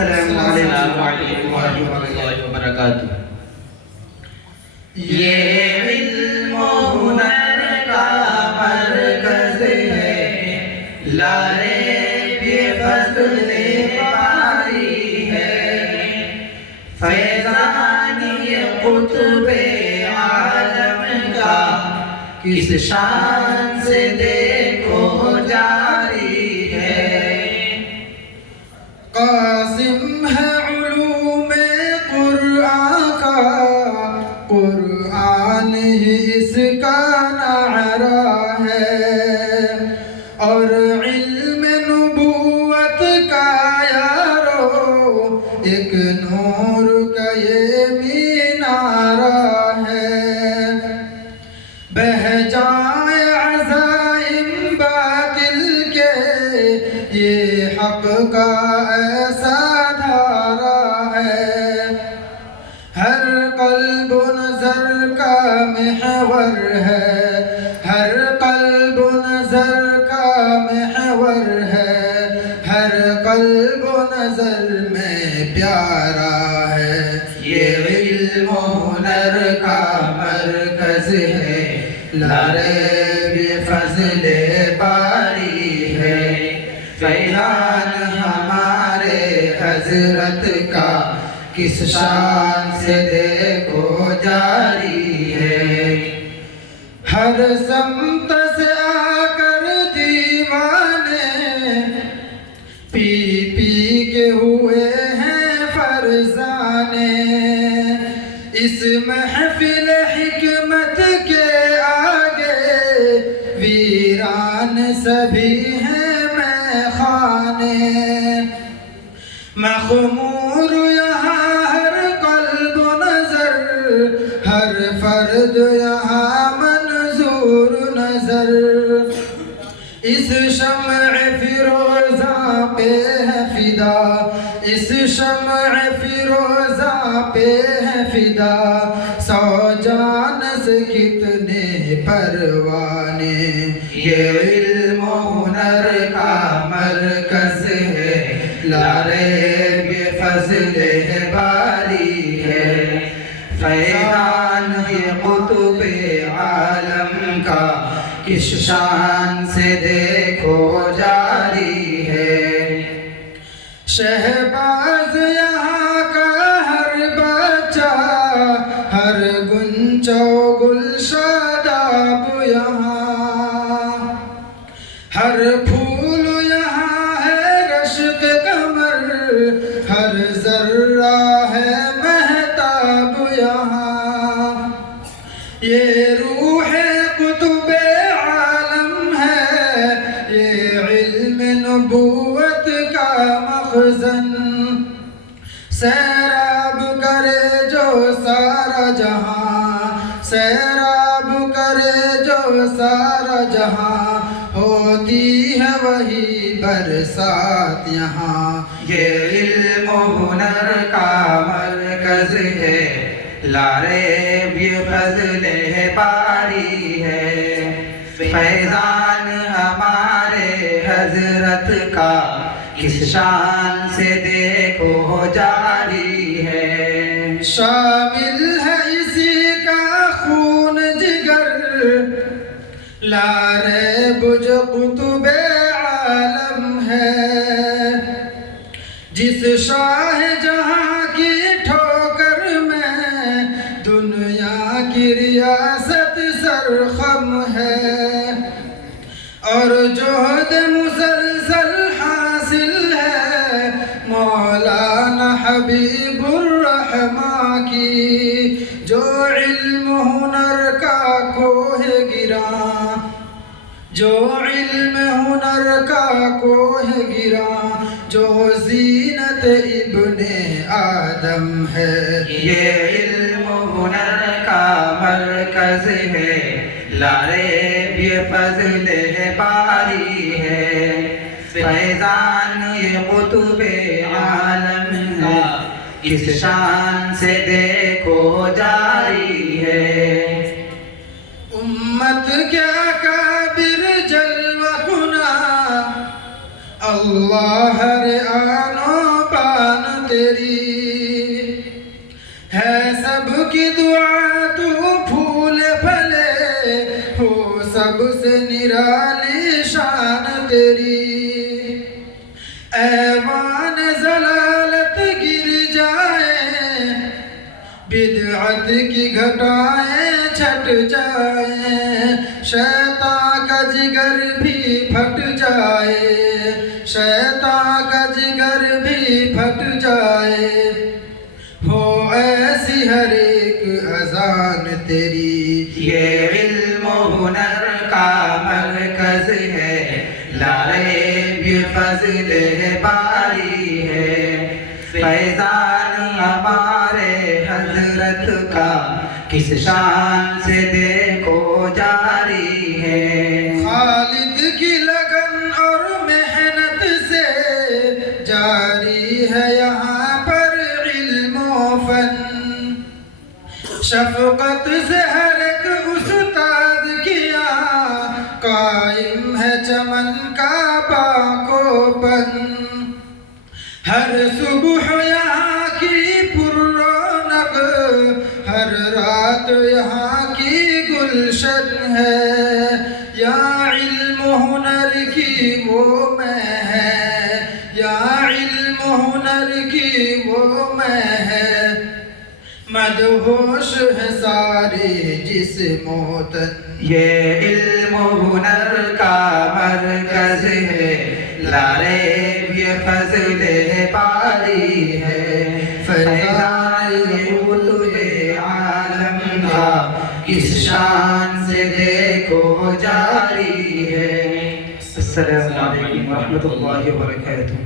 السلام علیکم ورحمۃ اللہ وبرکاتہ۔ یہ علم و ہنر کا مرکز ہے، لارے یہ فضل باری ہے، فیضان یہ قطب عالم کا کس شان سے دیکھو جاری ہے۔ قاسم ہے علوم قرآن کا، قرآن ہی اس کا نعرہ ہے، اور علم نبوت کا یارو ایک نور کا یہ مینارہ ہے۔ بہہ جائے عزائم باطل کے یہ حق کا ایسا دھارا ہے، ہر قلب و نظر کا محور ہے، ہر قلب و نظر کا محور ہے، ہر قلب و نظر میں پیارا ہے۔ یہ علم و ہنر کا مرکز ہے، لارے یہ فضل باری ہے، فیضان ہمارے حضرت کا کس شان سے دیکھو جاری ہے۔ ہر سمت سے آ کر دیوانے پی پی کے ہوئے ہیں فرزانے، اس محفل حکمت کے آگے ویران سبھی ہیں میخانے۔ مخمور یہاں ہر قلب و نظر، ہر فرد یہاں منظور نظر، اس شمع فیروزہ پہ ہے فدا، اس شمع فیروزہ پہ ہے فدا، سو جان سے کتنے پروانے۔ یہ علم و ہنر کا مرکز ہے، لاریب یہ فضل باری ہے، فیضان یہ قطب عالم کا کس شان سے دیکھو جاری ہے۔ شہباز یہاں کا ہر بچہ، ہر گنچہ و گل شاداب یہاں، ہر پھول یہاں ہے رشک قمر، ہر ذرہ ہے مہتاب یہاں۔ یہ روح قطب عالم ہے، یہ علم نبوت کا مخزن، سیراب کرے جو سارا جہاں، سیراب کرے جو سارا جہاں، ہوتی ہے وہی برسات یہاں۔ یہ علم و ہنر کا مرکز ہے، لاریب یہ فضل باری ہے، فیضان ہمارے حضرت کا کس شان سے دیکھو جاری ہے۔ شامل ہے اسی کا خون جگر، لاریب جو قطب عالم ہے، جس شاہ جہاں کی ٹھوکر میں دنیا کی ریاست سرخم ہے، اور جہد مسلسل حاصل ہے مولانا حبیب الرحمٰن کی، جو علم ہنر کا کوہ گراں، جو علم ہنر کا کوہ گراں، جو زینت ابن آدم ہے۔ یہ علم و ہنر کا مرکز ہے، لاریب یہ فضل باری ہے، فیضان یہ قطب عالم ہے، کس شان سے دیکھو جاری ہے۔ امت کے اکابر جلوہ کنا، اللہ ہر آن و بان ایوان ضلالت گر جائے، بدعت کی گھٹائیں چھٹ جائیں، شیطان کا جگر بھی پھٹ جائے، شیطان کا جگر بھی پھٹ جائے، ہو ایسی ہر ایک اذان تیری، یہ علم و ہنر کا مرکز ہے، لا ریب یہ فضل باری ہے، فیضان ہمارے حضرت کا کس شان سے دیکھو جاری ہے، خالد کی لگن اور محنت سے جاری ہے یہاں پر علم و فن، شفقت سے ہر ایک استاد کیا قائم ہے چمن کا باغوپن، ہر صبح یہاں کی پررونق، ہر رات یہاں کی گلشن ہے، یا علم و ہنر کی وہ میں ہے، یا علم و ہنر کی وہ میں ہے، مدہوش ہے سارے جسم و تن، یہ علم و ہنر کا مرکز ہے، لا ریب یہ فضل باری ہے، فیضان قطب عالم کا کس شان سے دیکھو جاری ہے۔ السلام علیکم ورحمۃ اللہ وبرکاتہ۔